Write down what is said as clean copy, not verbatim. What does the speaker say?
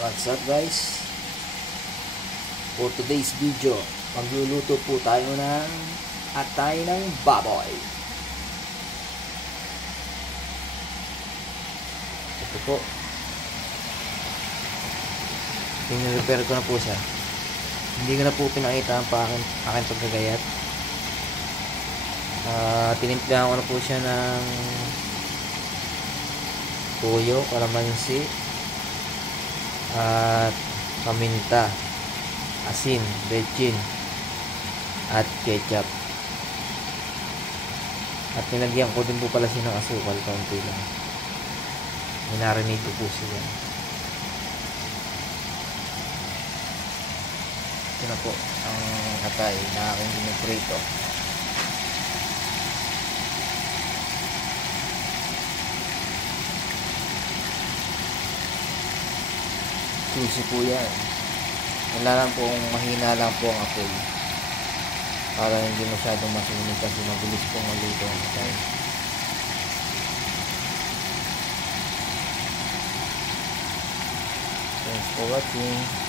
What's up guys? For today's video, magluluto po tayo ng atay ng baboy. Ito po. Pinirepair ko na po siya. Hindi ko na po pinakita ang aking paggagayat. Tinimplahan ko na po siya ng toyo, kalamansi, at paminta, asin, bechin, at ketchup. At nilagyan ko din po pala siya ng asukal, kaunti lang. Minarinate ko po siya. Ito na po ang atay na aking piniprito. Susi po yan. Wala lang pong mahina lang po ang apoy para hindi masyadong masunog kasi mabilis pong maluto ang atay. Thanks for watching.